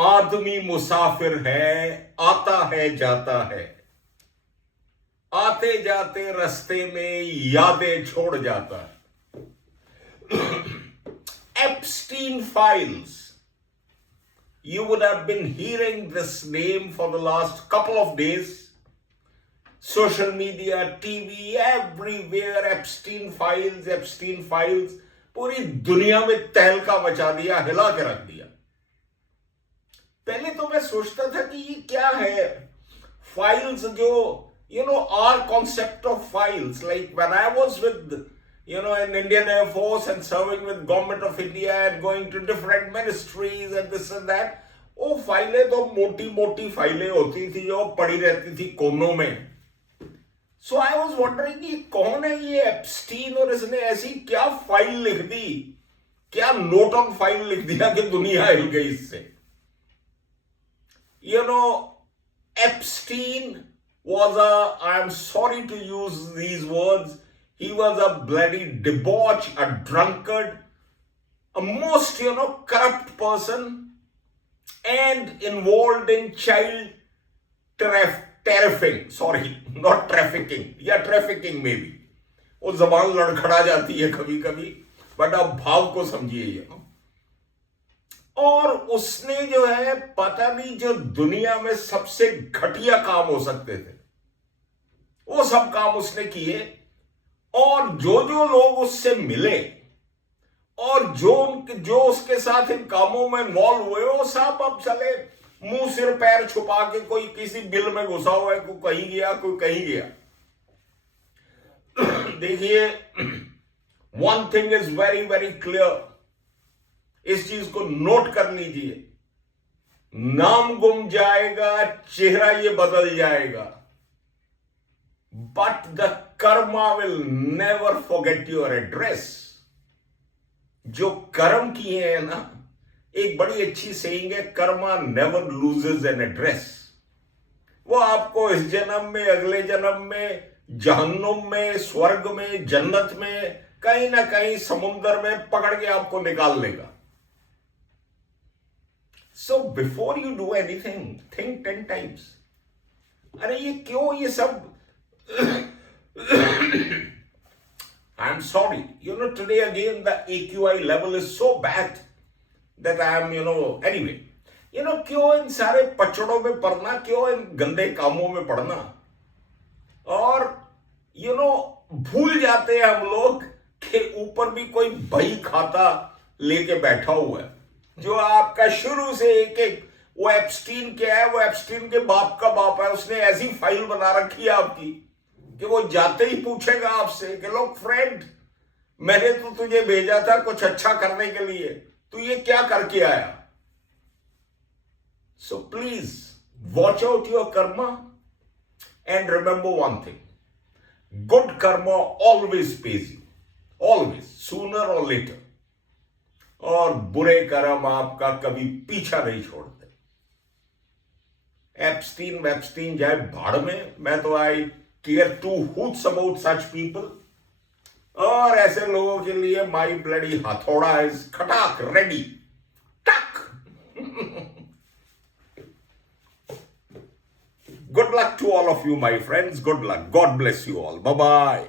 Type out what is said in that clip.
आदमी मुसाफिर है, आता है जाता है, आते जाते रास्ते में यादें छोड़ जाता है। Epstein files. You would have been hearing this name for the last couple of days. Social media, TV, everywhere, Epstein files, Epstein files. पूरी दुनिया में तहलका मचा दिया, हिला के रख दिया। पहले तो मैं सोचता था कि ये क्या है फाइल्स, जो our concept of files, like when I was with in Indian Air Force and serving with Government of India and going to different ministries and this and that, वो फाइलें तो मोटी मोटी फाइलें होती थी जो पड़ी रहती थी कोनों में। सो आई वॉज वॉन्डरिंग ये कौन है ये एप्स्टीन, और इसने ऐसी क्या फाइल लिख दी, क्या नोट ऑन फाइल लिख दिया कि दुनिया हिल गई इससे। Epstein was I am sorry to use these words, he was a bloody debauch, a drunkard, a most corrupt person, and involved in child trafficking, sorry, not trafficking, yeah, trafficking maybe, वो जबान लड़खड़ा जाती है कभी कभी, but आप भाव को समझिए। और उसने जो है पता नहीं जो दुनिया में सबसे घटिया काम हो सकते थे वो सब काम उसने किए, और जो लोग उससे मिले और जो उसके साथ इन कामों में इन्वॉल्व हुए, वो सब अब चले मुंह सिर पैर छुपा के, कोई किसी बिल में घुसा हुआ है, कोई कहीं गया, कोई कहीं गया। देखिए, one thing is very very clear, इस चीज को नोट कर लीजिए, नाम गुम जाएगा, चेहरा ये बदल जाएगा, but the Karma will never forget your address. जो कर्म किए हैं ना, एक बड़ी अच्छी सेइंग है, Karma never loses an address. वो आपको इस जन्म में, अगले जन्म में, जहन्नुम में, स्वर्ग में, जन्नत में, कहीं ना कहीं समुद्र में पकड़ के आपको निकाल लेगा। So before you do anything, think 10 times. अरे ये क्यों ये सब I'm sorry, today again the AQI level is so bad that I am, anyway, क्यों इन सारे पचड़ों में पड़ना, क्यों इन गंदे कामों में पड़ना, और भूल जाते हैं हम लोग कि ऊपर भी कोई बही खाता लेके बैठा हुआ है, जो आपका शुरू से एक वो एप्स्टीन क्या है, वो एप्स्टीन के बाप का बाप है, उसने ऐसी फाइल बना रखी है आपकी कि वो जाते ही पूछेगा आपसे कि लोग फ्रेंड, मैंने तो तुझे भेजा था कुछ अच्छा करने के लिए, तू ये क्या करके आया। So please watch out your Karma and remember one thing, good Karma always page you, always, sooner और लेटर, और बुरे कर्म आपका कभी पीछा नहीं छोड़ते। एप्स्टीन जाए भाड़ में, मैं तो I care two hoots about such people, और ऐसे लोगों के लिए माई ब्लडी हथौड़ा इज खटाक रेडी टक। Good luck to all of you, my friends. Good luck. God bless you all. Bye bye.